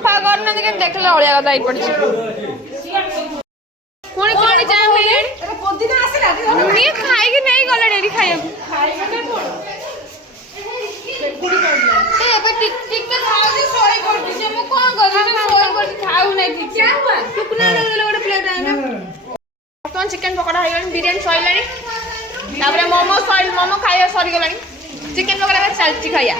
ସଫା କରୁନାହାନ୍ତି କେମିତି ଦେଖିଲେ ଅଳିଆ ଗଦା ହେଇ ପଡିଛି। ପୁଣି କଣ ଚାହିଁଲେଣି ଖାଇକି ନେଇ ଗଲେଣି ଏଠି ଖାଇବାକୁ। ଏବେ ଟିକେ ଖାଉଛି ଶୋଇ ପଡୁଛି। ମୁଁ କଣ କରିବି ଶୋଇ ପଡୁଛି ଖାଉନାହିଁ ଠିକ ସେ। ଗୋଟେ ପ୍ଲେଟ ବର୍ତ୍ତମାନ ଚିକେନ ପକୋଡା ହେଇଗଲାଣି ବିରିୟାନୀ ସରିଲାଣି ତାପରେ ମୋମୋ ଖାଇବା ସରିଗଲାଣି ଚିକେନ ପକୋଡା ଚାଲିଛି ଖାଇବା।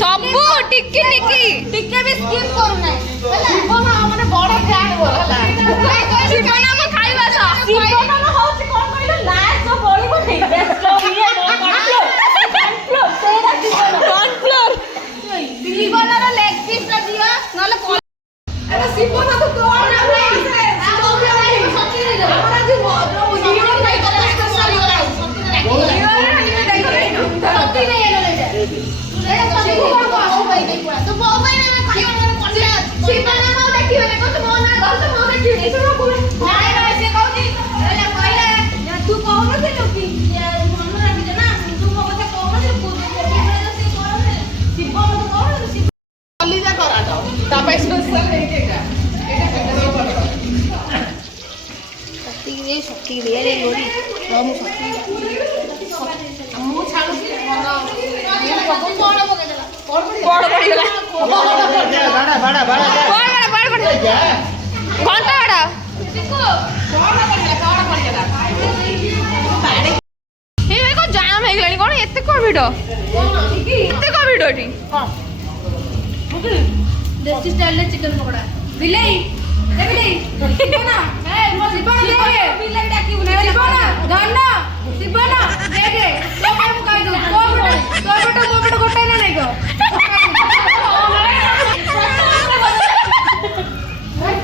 ସବୁ ଟିକି ଟିକି ଟିକେ ବି ସ୍କିପ କରୁନାହିଁ ମାନେ ବଡ ଫ୍ୟାନ୍ ଆମ ଖାଇବା ହଉଛି କଣ କହିଲ ଲାଷ୍ଟ ବଳିବ ଜୀବନର ଲେଗ ପିସ୍ ଟା ଦିଅ ନହେଲେ ଜାମ ହେଇଗଲାଣି କଣ ଏତେ କଣ ଭିଡ देसी स्टाइल ले चिकन पकोड़ा बिलाई बिलाई सिबना ए मो सिबना दे बिलाई डाकी बुना सिबना धन्ना सिबना दे दे तो हम कहि दो तो बेटा मो बेटा गोटे ना नहीं को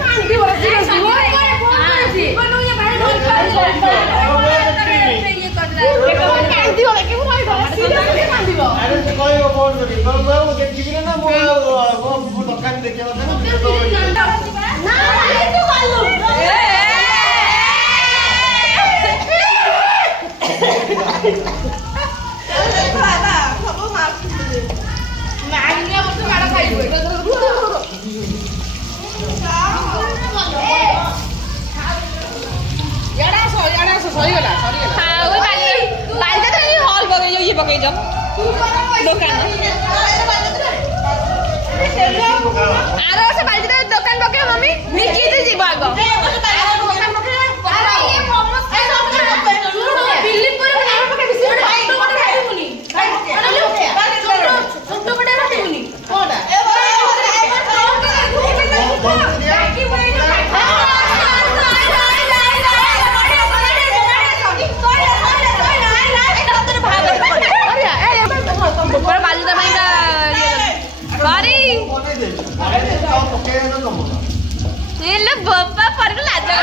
कांडी बसी वो बनो ये भाई ये कर कांडी वाला के भाई सीरियसली कांडी वो अरे से कहयो फोन करी तो मैं देखि ना मो दकान देखियो ना ये वालो दुकान पके मम्मी निकी जी आग बापा पर लाजा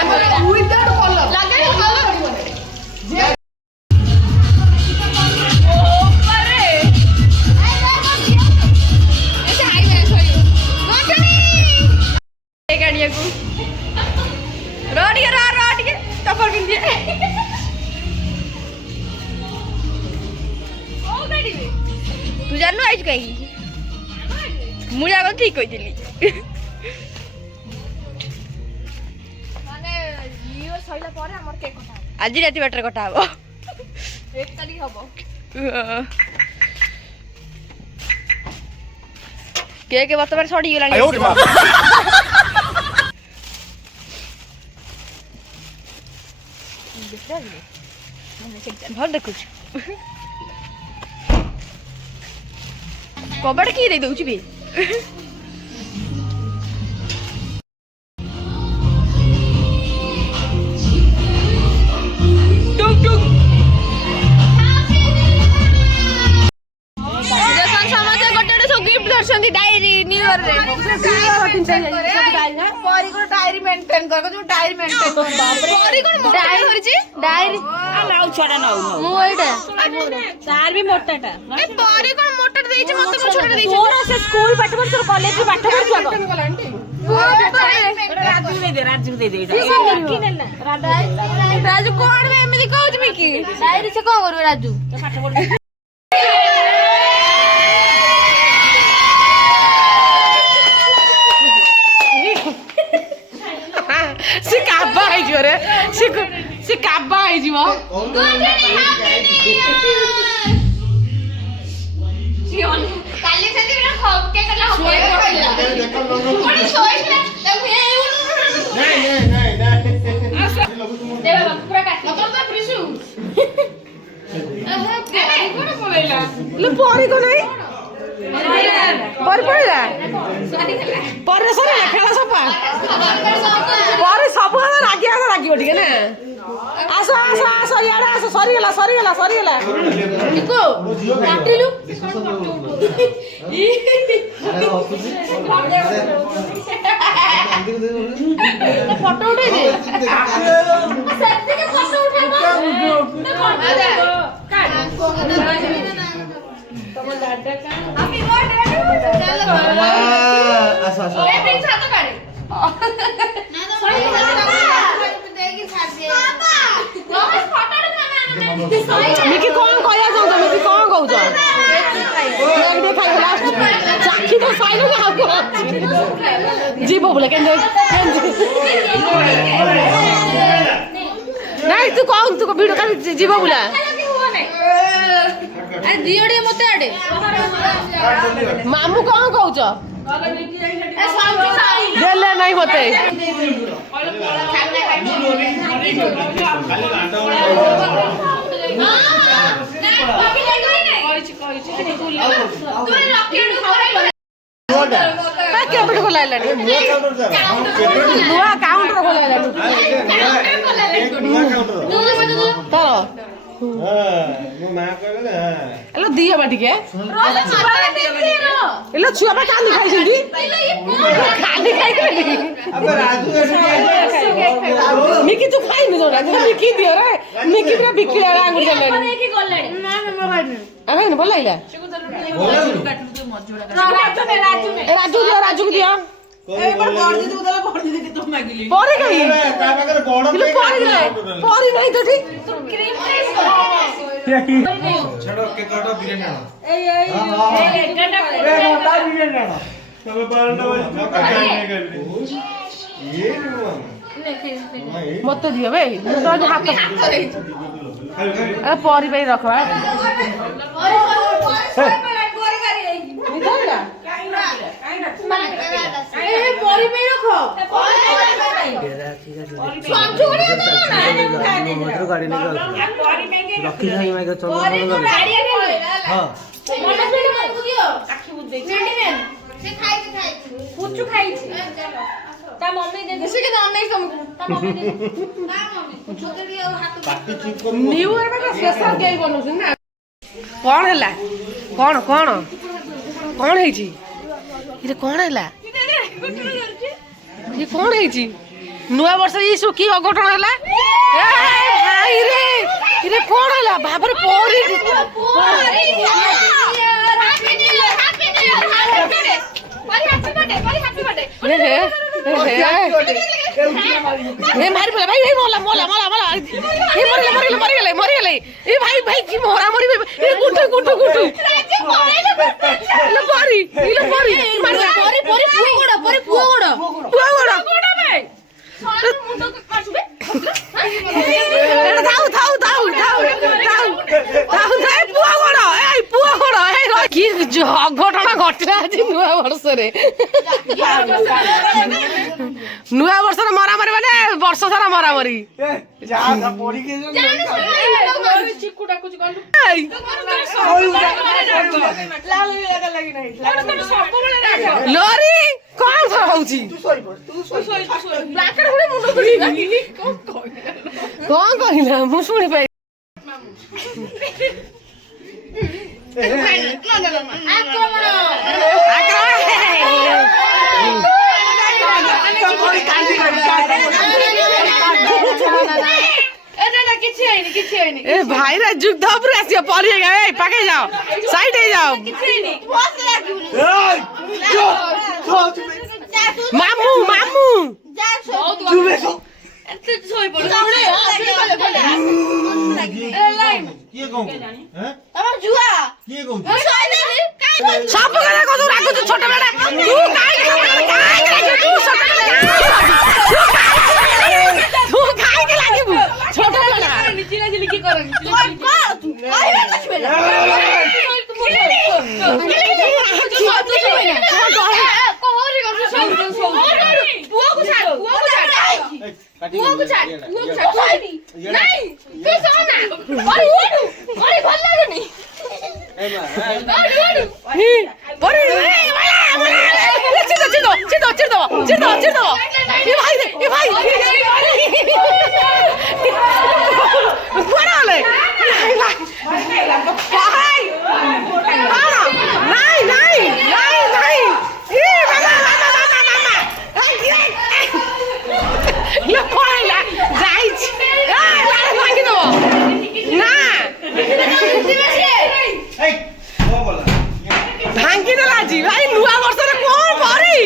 तू जानू आज कहीं मुझे आगे ठीक कही आज राति बाटर कटा हम 1 तारिख हम केक बर्तमान सड़ी गला भल देखु କବାଟ କିଏ ଦେଇ ଦଉଛି ବେ ଟୁକ୍ ଟୁକ୍ ସମସ୍ତେ ଗୋଟେ ଗୋଟେ ସବୁ ଗିଫ୍ଟ ଧରିଛନ୍ତି ଡାଇରୀ ନ୍ୟୁ ଇୟର ରେ ପରି କୋ ଡାଇରୀ ମେଣ୍ଟେନ କର ଯୋଉ ଡାଇରୀ ମେଣ୍ଟେନ କର ପରି କଣ ମୋଟା ଧରିଛି ଡାଇରୀ ନାଉ ଛଡା ନାଉ ମୁଁ ଏଇଟା ତାର ବି ମୋଟାଟା ଏ ପରି କଣ ମୋଟା ଦେଇଛି ମତେ ମୁଁ ଛୋଟା ଦେଇଛି ତୋର ସେ ସ୍କୁଲ ପାଠ ପଢ ତୋର କଲେଜ ରେ ପାଠ ପଢୁଛୁ ଆଗ ରାଜୁ ଦେଇଦେ ରାଜୁ କଣ ବେ ଏମିତି କହୁଛି ମିକି ଡାଇରୀ ସେ କଣ କରିବ ରାଜୁ ପାଠ ପଢୁ ସେ କାବା ହେଇଯିବ ରେ ସେ କାବା ହେଇଯିବ କାଲି ସେଠି ବିନା ଖପକେ କଲା ହବ କୋଣି ଶୋଇଥିଲା ତାକୁ ଦେ ବାବା ପୁରା କାଟି ମତ ତ ଫ୍ରିସୁ କୋଣ ପଳେଇଲା ଲେ ପରି को नहीं पर पड़ला पर सरे खेला सपा पर सब रागी ठीक ना आस आस आस यार आस सरीगला निको काटिलु फोटो उठे दे सेtti के फोटो उठाबो तम दादा का हैप्पी बर्थडे चलो आसा आसा ए पिन छातो काढे ना तो देगी छाड़ दे पापा बस फोटो उठा मिकी कोन कहया जाऊ मिकी कोन कहू जा देख खाइ लास्ट चाखी तो साइलो ना को जीव बोले केन नहीं तू कौन तू को वीडियो कर जीव बोला अरे दियोडी मते आडे मामू कौन कहू जा देले नहीं मते केबड़ को लाइला नुआ काउंटर को लाइला तो एलो दिया बाटी के एलो छुआ बा कांदी खाइ छथि खाली खाइ के मिकी तू खाइ न जोरा मिकी दियो रे मिकी पूरा बिकले आंगुर जले की गल्लाडी ना मोबाइल अरे न बोलाइला राजू दिया परे गई परे नहीं तो ठीक छड़ो के काटो बिरयानी आना ये मत दियो बे हाथ अरे परी पे रख परी पे रखो ता मम्मी दे दे के नाम नहीं तुमको ता मम्मी दे ता मम्मी छोटे हाथ पार्टी ठीक कर न्यू ईयर में स्पेशल केक बनौछ ना कौन हैला कौन कौन कौन है जी ये कौन हैला ये कौन है जी नुआ वर्ष ई सु की अघटन हैला ए भाई रे ये कौन हैला बाबर पोरी पोरी happy new year happy new year happy birthday ए मारी बोला भाई भाई मोला मोला मोला मोला ए मर गले ए भाई भाई की मोरा मरी ए गुटू गुटू गुटू ले परी मार परी परी पुआ गोड़ा बे मुंडो काटबे थाउ पुआ गोड़ा ए की ଅଘଟଣ ଘଟିଲା ଆଜି ନୂଆ ବର୍ଷରେ। ନୂଆ ବର୍ଷରେ ମରାମରି ମାନେ ବର୍ଷ ସାରା ମରାମରି। ଲୋରି କଣ ହଉଛି? କଣ କହିଲା ମୁଁ ଶୁଣିପାଇ ए भाई रे जुग धपुर आसियो परिएगा ए पाके जाओ साइड हे जाओ मामू मामू सब करे को तू राखु छोटा बेटा तू काई के तू छोटा बेटा तू काई के लागिबू छोटा बेटा चिला चिली की करन भांगी देला जी भाई नुआ वर्ष रे कोन करी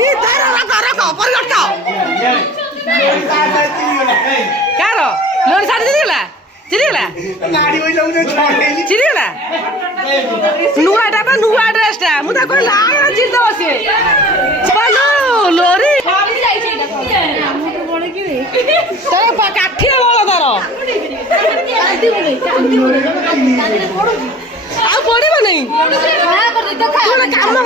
ई तार रख पर लटका कारो लोन साडी दिला गाडी होई लउ चिरिला नुआ ड्रेस ता मु ता कोला चिर दो से चलो लोरी तो काठी बोल तारो आ पड़िबो नहीं काम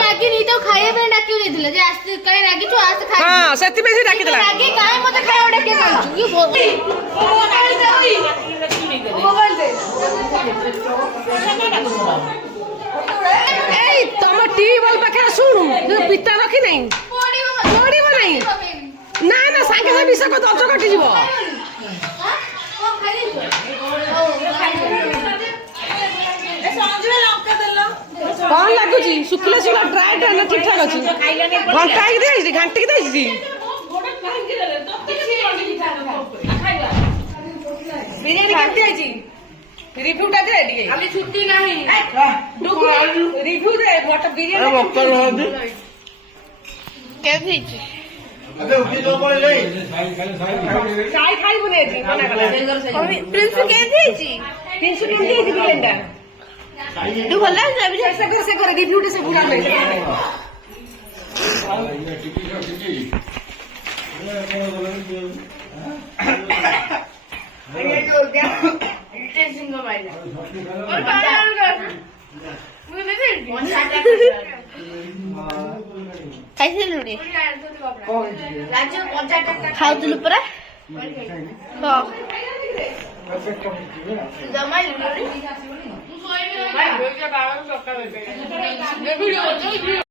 लागिनी तो खाए पे डाकी देथिले जे आस्ते कई रागी छु आस्ते खाए हां सेति बेसी डाकी देला रागी काहे मते खाए ओडे के कांचू की मोबाइल दे ए तम टीवी बल पाखे सुनु पिता रखी नहीं पड़िबो नहीं ना ना सांगे से विषय को दर्ज कटि जीवो कौन लागुची सुखले सुखला ड्राई ड्राई ना ठीक ठाक अछि घंटा की देछि घंटी की देछि बिरियानी केते अछि रिव्यू टा दे दिए अभी छुट्टी नहीं रिव्यू दे घट बिरियानी कैसे छी अबे उठी जो पड़े ले चाय खाई बने जी मना कला प्रिंस कैसे छी 300 दिन दे बिरियानी तू भला अभी से करे रिव्यू से पूरा ले टेंशन को माइला और बाहर मुझे दे कैसे लुड़ी राज्य 50 टका खाउतलु परा हां जमाई लुड़ी तू सोई भाई 2 12 टका दे